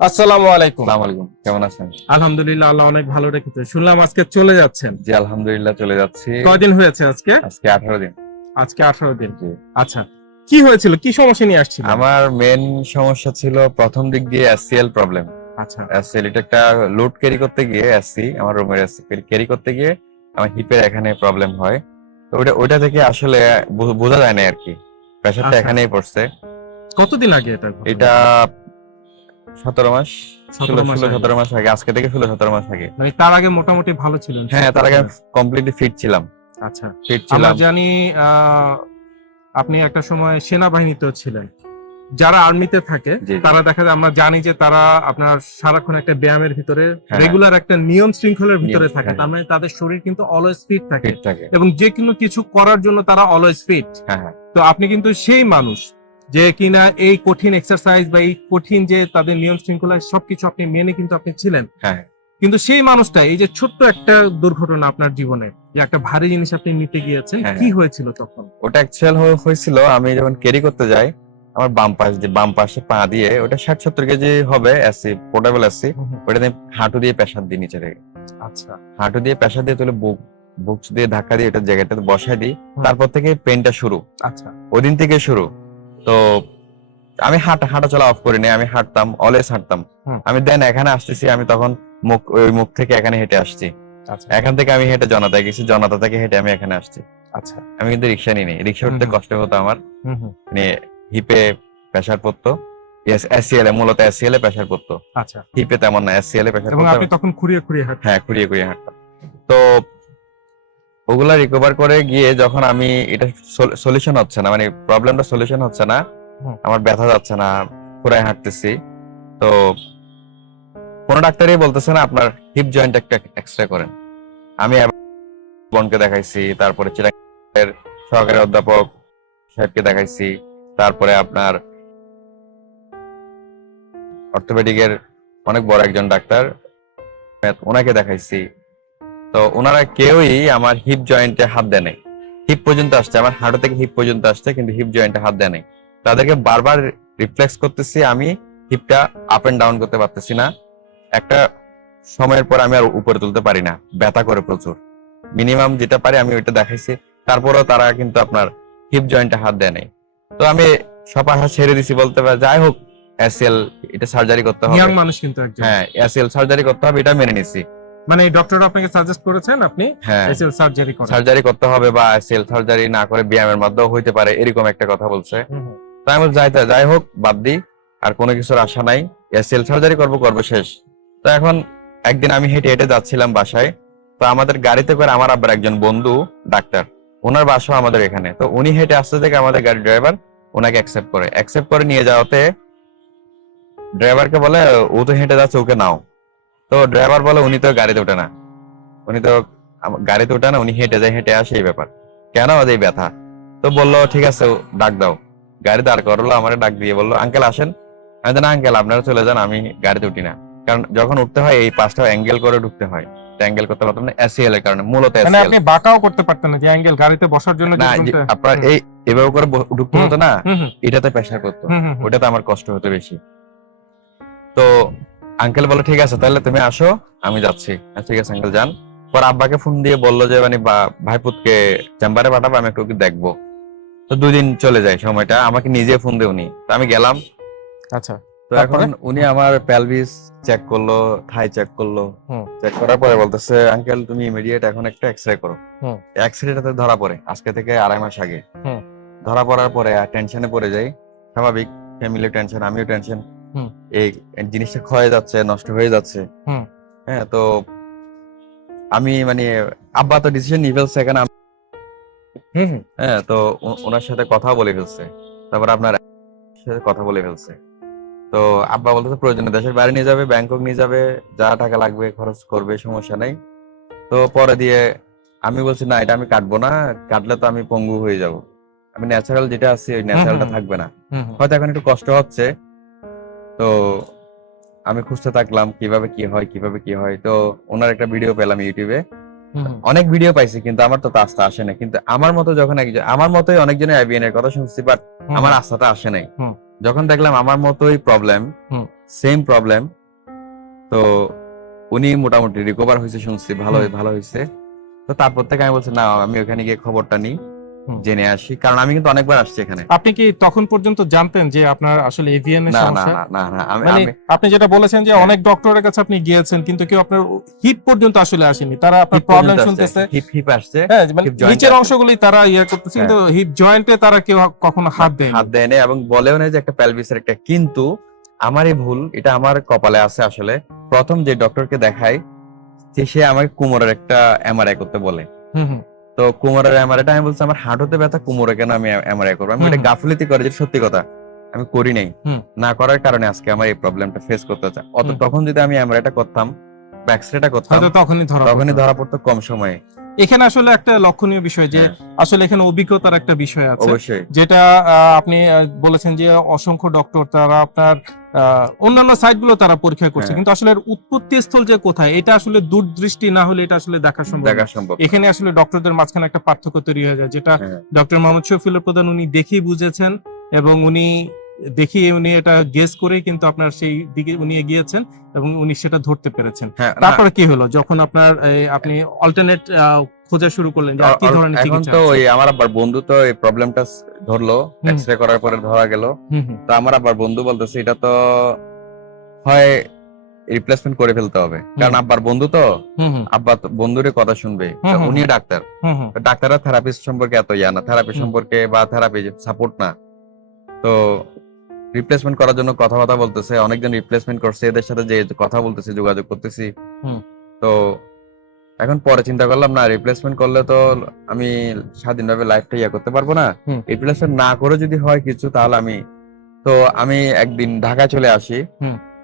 আসসালামু আলাইকুম। আসসালামু আলাইকুম। কেমন আছেন? আলহামদুলিল্লাহ আল্লাহ অনেক ভালো রেখেছে। শুনলাম আজকে চলে যাচ্ছেন। জি আলহামদুলিল্লাহ চলে যাচ্ছি। কয়দিন হয়েছে আজকে? আজকে আঠারো দিন। আজকে আঠারো দিন। আচ্ছা কি হয়েছিল? কি সমস্যা নিয়ে আসছিল? আমার মেন সমস্যা ছিল প্রথম দিক দিয়ে এসসিএল প্রবলেম আচ্ছা। এসসিএল এটা একটা লোড ক্যারি করতে গিয়ে এসসি আমার রুমের এসসি ক্যারি করতে গিয়ে আমার হিপের এখানে প্রবলেম হয়। তো ওটা ওইটা থেকে আসলে বোঝা যায় না আর কি। প্রেশারটা আচ্ছা। এখানেই পড়ছে। কতদিন আগে এটা এটা সতেরো মাস ষোলো 17 মাস আগে। সতেরো মাস আগে আজকে থেকে ষোলো সতেরো মাস আগে। মানে তার আগে মোটামুটি ভালো ছিলেন হ্যাঁ তার আগে কমপ্লিটলি ফিট ছিলাম। আচ্ছা। ফিট ছিলাম। জানি আপনি একটা সময় সেনাবাহিনীতেও ছিলেন। যারা আর্মিতে থাকে। তারা দেখা যায় আমরা জানি যে তারা আপনার সারাক্ষণ একটা ব্যায়ামের ভিতরে হ্যাঁ। রেগুলার একটা নিয়ম শৃঙ্খলার ভিতরে থাকে। হ্যাঁ। তার মানে তাদের শরীর কিন্তু অলওয়েজ ফিট থাকে। এবং যে কোনো কিছু করার জন্য তারা অলওয়েজ ফিট হ্যাঁ হ্যাঁ। তো আপনি কিন্তু সেই মানুষ। যে কিনা এই কঠিন এক্সারসাইজ বা এই কঠিন যে তাদের নিয়ম শৃঙ্খলা সবকিছু আপনি মেনে কিন্তু আপনি ছিলেন। হ্যাঁ। কিন্তু সেই মানুষটা এই যে ছোট্ট একটা দুর্ঘটনা আপনার জীবনে যে একটা ভারী জিনিস আপনি নিতে গিয়েছেন হ্যাঁ। কি হয়েছিল তখন? ওটা অ্যাকচুয়াল হয়েছিল আমি যখন ক্যারি করতে যাই আমার বাম পাশ যে বাম পাশে পা দিয়ে ওটা ষাট সত্তর কেজি হবে এসি পোর্টেবল এসি ওটা দিয়ে হাঁটু দিয়ে প্রেসার দিই নিচে থেকে। আচ্ছা। হাঁটু দিয়ে প্রেসার দিয়ে তুলে বুক বুক দিয়ে ধাক্কা দিয়ে এটা জায়গাটাতে বসাই দিই। তারপর থেকে পেনটা শুরু। আচ্ছা। ওদিন থেকে শুরু। তো আমি হাঁটা হাঁটা চলা অফ করিনি আমি হাঁটতাম অলওয়েজ হাঁটতাম। আমি দেন এখানে আসতেছি আমি তখন মুখ ওই মুখ থেকে এখানে হেঁটে আসছি। আচ্ছা। এখান থেকে আমি হেঁটে জনতায় গেছি জনতা থেকে হেঁটে আমি এখানে আসছি। আচ্ছা। আমি কিন্তু রিক্সা নিই রিক্সা উঠতে। কষ্ট হতো আমার। মানে হিপে প্রেসার পড়তো। এসিএল এ মূলত এসিএল এ প্রেসার পড়তো। আচ্ছা। হিপে তেমন না এসিএল এ প্রেসার পড়তো। আপনি তখন খুঁড়িয়ে খুঁড়িয়ে হাঁট হ্যাঁ খুঁড়িয়ে খুঁড়িয়ে হাঁটতাম। তো ওগুলা রিকভার করে গিয়ে যখন আমি এটা সলিউশন হচ্ছে না মানে প্রবলেমটা সলিউশন হচ্ছে না আমার ব্যথা যাচ্ছে না পুরাই হাঁটতেছি। তো কোন ডাক্তারই বলতেছে না আপনার হিপ জয়েন্ট একটা এক্সরে করেন। আমি বোনকে দেখাইছি তারপরে চিরাঙ্গের সহকারী অধ্যাপক সাহেবকে দেখাইছি তারপরে আপনার অর্থোপেডিকের অনেক বড় একজন ডাক্তার ওনাকে দেখাইছি। তো ওনারা কেউই আমার হিপ জয়েন্টে হাত দেয় নাই। হিপ পর্যন্ত আসছে আমার হাঁটু থেকে হিপ পর্যন্ত আসছে কিন্তু হিপ জয়েন্টে হাত দেয় নাই। তাদেরকে বারবার রিফ্লেক্স করতেছি আমি হিপটা আপ এন্ড ডাউন করতে পারতেছি না। একটা সময়ের পর আমি আর উপরে তুলতে পারি না ব্যথা করে প্রচুর। মিনিমাম যেটা পারি আমি ওইটা দেখাইছি। তারপরেও তারা কিন্তু আপনার হিপ জয়েন্টে হাত দেয় নাই। তো আমি সব আশা ছেড়ে দিছি বলতে পারি যাই হোক এসএল এটা সার্জারি করতে হবে। মানুষ কিন্তু হ্যাঁ এসএল সার্জারি করতে হবে এটা মেনে নিছি। মানে ডক্টর আপনাকে সাজেস্ট করেছেন আপনি এসএল সার্জারি করেন সার্জারি করতে হবে বা সেল সার্জারি না করে ব্যায়ামের মাধ্যমে হইতে পারে এরকম একটা কথা বলছে। তাই আমি যাই তাই, যাই হোক বাদ দিই আর কোনো কিছুর আশা নাই। সেল সার্জারি করব করব শেষ। তো এখন একদিন আমি হেঁটে হেঁটে যাচ্ছিলাম বাসায়। তো আমাদের গাড়িতে করে আমার আব্বার একজন বন্ধু ডাক্তার ওনার বাসা আমাদের এখানে। তো উনি হেঁটে আসতে থেকে আমাদের গাড়ি ড্রাইভার ওনাকে অ্যাকসেপ্ট করে। অ্যাকসেপ্ট করে নিয়ে যাওয়াতে ড্রাইভারকে বলে ও তো হেঁটে যাচ্ছে ওকে নাও। তো ড্রাইভার বলে উনি তো গাড়িতে ওঠে না। উনি তো গাড়িতে ওঠে না উনি হেঁটে যায় হেঁটে আসে এই ব্যাপার। কেন ওদের এই ব্যথা? তো বলল ঠিক আছে ডাক দাও। গাড়ি দাঁড় করল আমার ডাক দিয়ে বলল আঙ্কেল আসেন। আমি তো না আঙ্কেল আপনারা চলে যান আমি গাড়িতে উঠি না। কারণ যখন উঠতে হয় এই পাঁচটা অ্যাঙ্গেল করে ঢুকতে হয়। অ্যাঙ্গেল করতে পারতাম না এসিএল এর কারণে মূলত মানে আপনি বাঁকাও করতে পারতেন না যে অ্যাঙ্গেল গাড়িতে বসার জন্য না আপনার এই এভাবে করে ঢুকতে হতো না এটাতে প্রেশার করতো। ওটাতে আমার কষ্ট হতো বেশি। তো আঙ্কেল বলে ঠিক আছে তাহলে তুমি আসো আমি যাচ্ছি। আচ্ছা, ঠিক আছে আঙ্কেল যান। পর আব্বাকে ফোন দিয়ে বলল যে মানে ভাইপুতকে চেম্বারে পাঠাবো আমি একটু দেখব। তো দুই দিন চলে যায় সময়টা আমাকে নিজে ফোন দিয়ে উনি। তো আমি গেলাম। আচ্ছা তো এখন উনি আমার প্যালভিস চেক করল থাই চেক করল। চেক করার পরে বলতেছে আঙ্কেল তুমি ইমিডিয়েট এখন একটা এক্সরে করো। এক্সরেটাতে ধরা পড়ে আজকে থেকে আড়াই মাস আগে। ধরা পড়ার পরে টেনশনে পড়ে যাই। স্বাভাবিক ফ্যামিলি টেনশন আমিও টেনশন। এই জিনিসটা ক্ষয়ে যাচ্ছে নষ্ট হয়ে যাচ্ছে। হ্যাঁ তো আমি মানে আব্বা তো ডিসিশন নিয়ে ফেলছে এখানে হ্যাঁ তো ওনার সাথে কথা বলে ফেলছে। তারপর আপনার সাথে কথা বলে ফেলছে। তো আব্বা বলতেছে প্রয়োজনে দেশের বাইরে নিয়ে যাবে ব্যাংকক নিয়ে যাবে যা টাকা লাগবে খরচ করবে সমস্যা নাই। তো পরে দিয়ে আমি বলছি না এটা আমি কাটবো না কাটলে তো আমি পঙ্গু হয়ে যাব। আমি ন্যাচারাল যেটা আছে ওই ন্যাচারালটা থাকবে না। হয়তো এখন একটু কষ্ট হচ্ছে তো আমি খুঁজতে থাকলাম কীভাবে কি হয় কীভাবে কি হয়। তো ওনার একটা ভিডিও পেলাম ইউটিউবে। অনেক ভিডিও পাইছি কিন্তু আমার তো আস্থা আসে না কিন্তু আমার মতো যখন একজন আমার মতোই অনেকজনের আইবিএন এর কথা শুনছি বাট আমার আস্থাটা আসে নাই। যখন দেখলাম আমার মতোই প্রবলেম সেম প্রবলেম তো উনি মোটামুটি রিকভার হয়েছে শুনছি ভালো ভালো হয়েছে। তো তারপর থেকে আমি বলছি না আমি ওখানে গিয়ে খবরটা নিই। জেনে আসি কারণ আমি কিন্তু অনেকবার আসছি এখানে। আপনি কি তখন পর্যন্ত জানতেন যে আপনার আসলে এভিএন এর না না সমস্যা? না না মানে আপনি যেটা বলেছেন যে হ্যাঁ। অনেক ডক্টরের কাছে আপনি গিয়েছেন কিন্তু কেউ আপনার হিপ পর্যন্ত আসলে আসেনি। তারা আপনার প্রবলেম শুনতেছে। hip- hip আসছে হ্যাঁ মানে নিচের অংশগুলি তারা ইয়ে করতেছে কিন্তু হিপ জয়েন্টে তারা কেউ কখনো হাত দেয় হাত দেয় না এবং বলেও না যে একটা প্যালভিসের একটা কিন্তু আমারই ভুল এটা আমার কপালে আছে আসলে। প্রথম যে ডক্টরকে দেখাই যে সে আমাকে কুমোরের একটা এমআরআই করতে বলে। হুম হুম। তো কুমোরের এমআরআইটা আমি বলছি আমার হাঁটুতে ব্যথা কুমোরে কেন আমি এমআরআই করব? আমি এটা। গাফিলতি করে যে সত্যি কথা আমি করি নাই। না করার কারণে আজকে আমার এই প্রবলেমটা ফেস করতে চাই অত তখন যদি আমি এমআরআইটা করতাম বা এক্সরেটা করতাম তখনই তখনই ধরা পড়তো কম সময়ে। এখানে আসলে একটা লক্ষণীয় বিষয় যে হ্যাঁ, আসলে এখানে অভিজ্ঞতার একটা বিষয় আছে যেটা আপনি বলেছেন যে অসংখ্য ডক্টর তারা আপনার আহ, অন্যান্য সাইটগুলো তারা পরীক্ষা করছে হ্যাঁ। কিন্তু আসলে উৎপত্তি স্থল যে কোথায় এটা আসলে দূরদৃষ্টি না হলে এটা আসলে দেখা সম্ভব। এখানে আসলে ডক্টরদের মাঝখানে একটা পার্থক্য তৈরি হয়ে যায় যেটা হ্যাঁ। ডক্টর মোহাম্মদ শফিউল প্রধান উনি দেখেই বুঝেছেন এবং উনি দেখিয়ে উনি এটা গেস করেই কিন্তু আপনার সেই দিকে উনি গিয়েছেন এবং উনি সেটা ধরতে পেরেছেন। হ্যাঁ তারপরে কি হলো? যখন আপনার আপনি অল্টারনেট খোঁজা শুরু করলেন যে কি ধরনের এখন চিকিৎসা তো ওই আমার আবার বন্ধু তো এই প্রবলেমটা ধরলো। এক্সরে করার পরে ধরা গেল। তো আমার আবার বন্ধু বলতেছে এটা তো হয় রিপ্লেসমেন্ট করে ফেলতে হবে। কারণ আব্বার বন্ধু তো আব্বা বন্ধুরে কথা শুনবে। উনি ডাক্তার। ডাক্তাররা থেরাপিস্ট সম্পর্কে এত ইয়া না। থেরাপি সম্পর্কে বা থেরাপি সাপোর্ট না। তো রিপ্লেসমেন্ট করার জন্য কথা কথা বলতেছে অনেকজন রিপ্লেসমেন্ট করছে এদের সাথে যে কথা বলতেছি যোগাযোগ করতেছি। হুম। তো এখন পরে চিন্তা করলাম না রিপ্লেসমেন্ট করলে তো আমি স্বাধীনভাবে লাইফটা ইয়া করতে পারব না। রিপ্লেসমেন্ট না করে যদি হয় কিছু তাহলে আমি তো আমি একদিন ঢাকায় চলে আসি।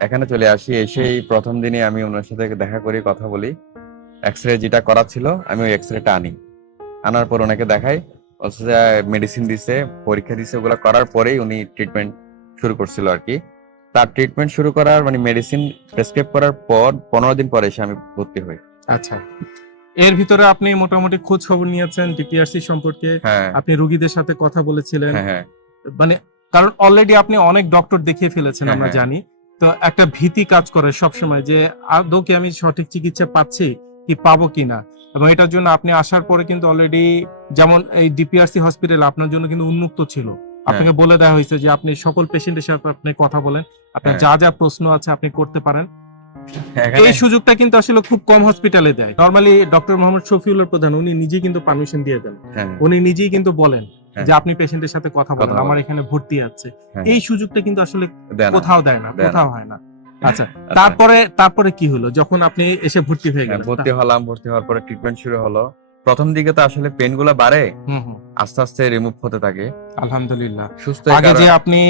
এখানে চলে আসি এসেই প্রথম দিনে আমি ওনার সাথে দেখা করি কথা বলি। এক্সরে যেটা করা ছিল আমি ওই এক্সরেটা আনি। আনার পর ওনাকে দেখাই মেডিসিন দিছে পরীক্ষা দিছে। ওগুলো করার পরেই উনি ট্রিটমেন্ট শুরু করছিল আর কি। তার ট্রিটমেন্ট শুরু করার মানে মেডিসিন প্রেসক্রাইব করার পর পনেরো দিন পরে এসে আমি ভর্তি হই। আচ্ছা। এর ভিতরে আপনি মোটামুটি খোঁজ খবর নিয়েছেন ডিপিআরসি সম্পর্কে হ্যাঁ। আপনি রোগীদের সাথে কথা বলেছিলেন। হ্যাঁ হ্যাঁ। মানে কারণ অলরেডি আপনি অনেক ডক্টর দেখিয়ে ফেলেছেন আমরা। জানি। তো একটা ভীতি কাজ করে সবসময় যে আদৌ কি আমি সঠিক চিকিৎসা পাচ্ছি কি পাবো কিনা এবং এটার জন্য আপনি আসার পরে কিন্তু অলরেডি যেমন এই ডিপিআরসি হসপিটাল আপনার জন্য কিন্তু উন্মুক্ত ছিল। আপনাকে বলে দেওয়া হয়েছে যে আপনি সকল পেশেন্টের সাথে আপনি কথা বলেন। আপনার হ্যাঁ। যা যা প্রশ্ন আছে আপনি করতে পারেন। এই সুযোগটা কিন্তু আসলে খুব কম হসপিটালে দেয়। নর্মালি ডক্টর মোহাম্মদ শফিউল্লাহ প্রধান উনি নিজেই কিন্তু পারমিশন দিয়ে দেন। হ্যাঁ, উনি নিজেই কিন্তু বলেন হ্যাঁ। যে আপনি পেশেন্টের সাথে কথা বলেন। আমার এখানে ভর্তি আছে। হ্যাঁ, এই সুযোগটা কিন্তু আসলে কোথাও দেয় না কোথাও হয় না। আচ্ছা আচ্ছা, তারপরে তারপরে কি হলো? যখন আপনি এসে ভর্তি হয়ে হ্যাঁ, গেলেন ভর্তি হলাম ভর্তি হওয়ার পরে ট্রিটমেন্ট শুরু হলো। প্রথম দিকে তো আসলে পেনগুলো বাড়ে আস্তে আস্তে রিমুভ হতে থাকে। আলহামদুলিল্লাহ। সুস্থ আগে যে আপনি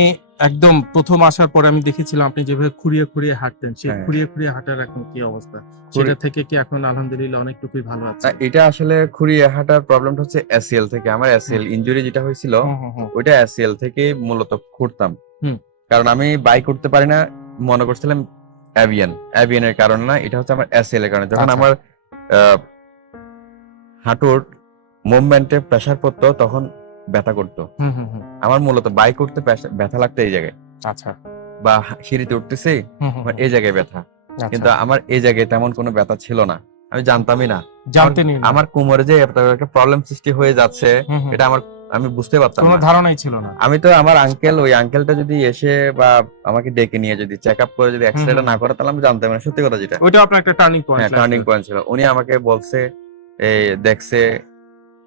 একদম প্রথম আসার পরে আমি দেখেছিলাম আপনি যেভাবে খুঁড়িয়ে খুঁড়িয়ে হাঁটতেন সেই হ্যাঁ। খুঁড়িয়ে খুঁড়িয়ে হাঁটার এখন কি অবস্থা? সেটা থেকে কি এখন আলহামদুলিল্লাহ অনেকটুকুই ভালো আছে? এটা আসলে খুঁড়িয়ে হাঁটার প্রবলেমটা হচ্ছে এসিএল থেকে। আমার এসিএল ইনজুরি যেটা হয়েছিল। ওইটা এসিএল থেকে মূলত খুঁড়তাম। কারণ আমি বাইক উঠতে পারি না মনে করছিলাম অ্যাভিয়ান অ্যাভিয়ানের কারণে না এটা হচ্ছে আমার এসিএল এর কারণে। যখন আচ্ছা। আমার আহ, হাঁটুর মুভমেন্টে প্রেসার পড়তো তখন ব্যথা করতো। আমার মূলত বাইক উঠতে ব্যথা লাগতো এই জায়গায়। আচ্ছা। বা সিঁড়িতে উঠতেছি আমার এই জায়গায় ব্যথা। আচ্ছা। কিন্তু আমার এই জায়গায় তেমন কোনো ব্যথা ছিল না। আমি জানতামই না। আমার কোমরে যে একটা প্রবলেম সৃষ্টি হয়ে যাচ্ছে। এটা আমার আমি বুঝতে পারতাম কোনো ধারণাই ছিল না। আমি তো আমার আঙ্কেল ওই আঙ্কেলটা যদি এসে বা আমাকে ডেকে নিয়ে যদি চেক আপ করে যদি এক্সরেটা না করে তাহলে আমি জানতাম না। সত্যি কথা যেটা। ওইটা আপনার একটা টার্নিং পয়েন্ট টার্নিং পয়েন্ট ছিল। উনি আমাকে বলছে দেখছে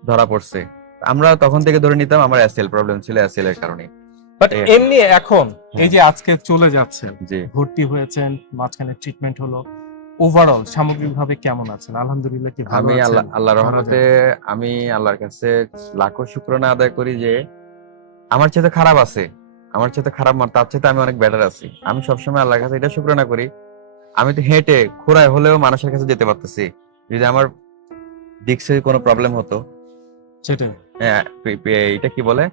ধরা পড়ছে। আমরা তখন থেকে ধরে নিতাম আমার এসএল প্রবলেম ছিল এসএল এর কারণে। বাট এমনি এখন এই যে আজকে চলে যাচ্ছেন ভর্তি হয়েছেন মাঝখানে ট্রিটমেন্ট হলো ওভারঅল সামগ্রিকভাবে কেমন আছেন? আলহামদুলিল্লাহ কি আমি আল্লাহ আল্লাহর রহমতে আমি আল্লাহর কাছে লাখো শুক্রনা আদায় করি যে আমার চেয়ে খারাপ আছে। আমার চেয়ে খারাপ মা- তার চেয়ে আমি অনেক বেটার আছি। আমি সবসময় আল্লাহর কাছে এটা শুক্রনা করি। আমি তো হেঁটে খোরায় হলেও মানুষের কাছে যেতে পারতেছি। যদি আমার ডিক্সে কোনো প্রবলেম হতো? সেটাই। হ্যাঁ, এটা কি বলে?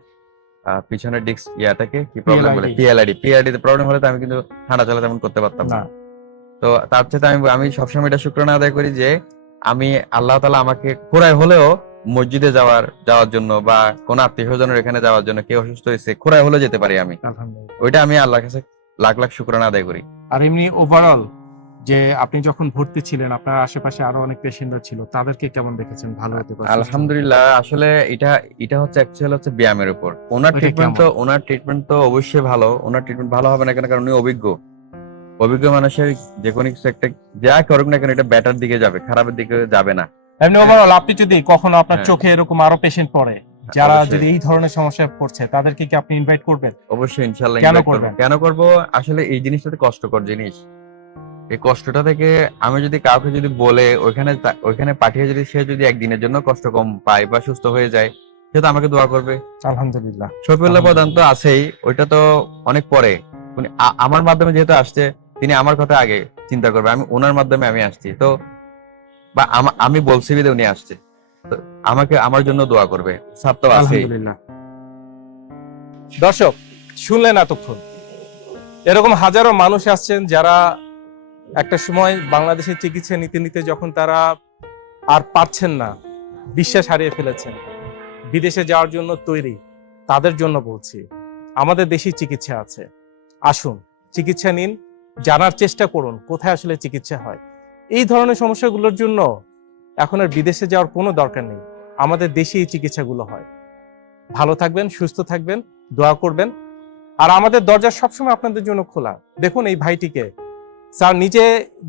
পিছনের ডিক্স ইয়াটাকে কি প্রবলেম বলে PLID P L I D P L I D তে প্রবলেম হলে তো আমি কিন্তু হাঁটা চলা তেমন করতে পারতাম না। তো তার চেয়ে আমি আমি সবসময় এটা শুক্রানা আদায় করি যে আমি আল্লাহ তালা আমাকে খোরায় হলেও মসজিদে যাওয়ার যাওয়ার জন্য বা কোন আত্মীয় স্বজনের এখানে যাওয়ার জন্য কেউ অসুস্থ হয়েছে খোরায় হলে যেতে পারি আমি। ওইটা আমি আল্লাহর কাছে লাখ লাখ শুক্রানা আদায় করি। আর এমনি ওভারঅল যে আপনি যখন ভর্তি ছিলেন আপনার আশেপাশে আরও অনেক পেশেন্টরা ছিল তাদেরকে কেমন দেখেছেন? ভালো হতে পারে আলহামদুলিল্লাহ আসলে এটা এটা হচ্ছে অ্যাকচুয়াল হচ্ছে ব্যায়ামের উপর। ওনার ট্রিটমেন্ট তো ওনার ট্রিটমেন্ট তো অবশ্যই ভালো। ওনার ট্রিটমেন্ট ভালো হবে না কেন? কারণ উনি অভিজ্ঞ। অভিজ্ঞ মানুষের যে কোনো কিছু একটা যা করুক না কেন এটা ব্যাটার দিকে যাবে খারাপের দিকে যাবে না। এমনি ওভারঅল আপনি যদি কখনো আপনার হ্যাঁ। চোখে এরকম আরও পেশেন্ট পড়ে যারা যদি এই ধরনের সমস্যায় পড়ছে তাদেরকে কি আপনি ইনভাইট করবেন? অবশ্যই ইনশাল্লাহ কেন করবেন? কেন করব? আসলে এই জিনিসটা কষ্টকর জিনিস। এই কষ্টটা থেকে আমি যদি কাউকে যদি বলে ওইখানে ওইখানে পাঠিয়ে যদি সে যদি একদিনের জন্য কষ্ট কম পায় বা সুস্থ হয়ে যায় সে তো আমাকে দোয়া করবে। আলহামদুলিল্লাহ। শফিউল্লাহ প্রধান তো আছেই ওইটা তো অনেক পরে। আমার মাধ্যমে যেহেতু আসছে তিনি আমার কথা আগে চিন্তা করবে আমি ওনার মাধ্যমে আমি আসছি। তো বা আমি বলছি বিদে উনি আসছে। তো আমাকে আমার জন্য দোয়া করবে। সাপ তো আছেই। আলহামদুলিল্লাহ। দর্শক শুনলেন এতক্ষণ। এরকম হাজারো মানুষ আসছেন যারা একটা সময় বাংলাদেশের চিকিৎসা নিতে নিতে যখন তারা আর পারছেন না, বিশ্বাস হারিয়ে ফেলেছেন, বিদেশে যাওয়ার জন্য তৈরি, তাদের জন্য বলছি, আমাদের দেশি চিকিৎসা আছে। আসুন, চিকিৎসা নিন, জানার চেষ্টা করুন, কোথায় আসলে চিকিৎসা হয়। এই ধরনের সমস্যাগুলোর জন্য এখন আর বিদেশে যাওয়ার কোনো দরকার নেই, আমাদের দেশে এই চিকিৎসাগুলো হয়। ভালো থাকবেন, সুস্থ থাকবেন, দোয়া করবেন, আর আমাদের দরজা সবসময় আপনাদের জন্য খোলা। দেখুন এই ভাইটিকে স্যার, নিজে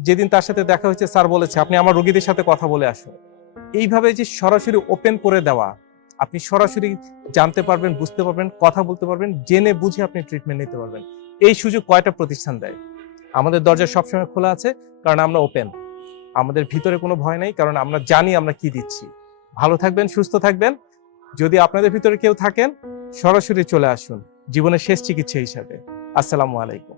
যেদিন তার সাথে দেখা হয়েছে, স্যার বলেছে, আপনি আমার রোগীদের সাথে কথা বলে আসুন। এইভাবে যে সরাসরি ওপেন করে দেওয়া, আপনি সরাসরি জানতে পারবেন, বুঝতে পারবেন, কথা বলতে পারবেন, জেনে বুঝে আপনি ট্রিটমেন্ট নিতে পারবেন। এই সুযোগ কয়টা প্রতিষ্ঠান দেয়? আমাদের দরজা সবসময় খোলা আছে, কারণ আমরা ওপেন আমাদের ভিতরে কোনো ভয় নেই, কারণ আমরা জানি আমরা কি দিচ্ছি। ভালো থাকবেন, সুস্থ থাকবেন। যদি আপনাদের ভিতরে কেউ থাকেন, সরাসরি চলে আসুন, জীবনের শেষ চিকিৎসা হিসাবে। আসসালামু আলাইকুম।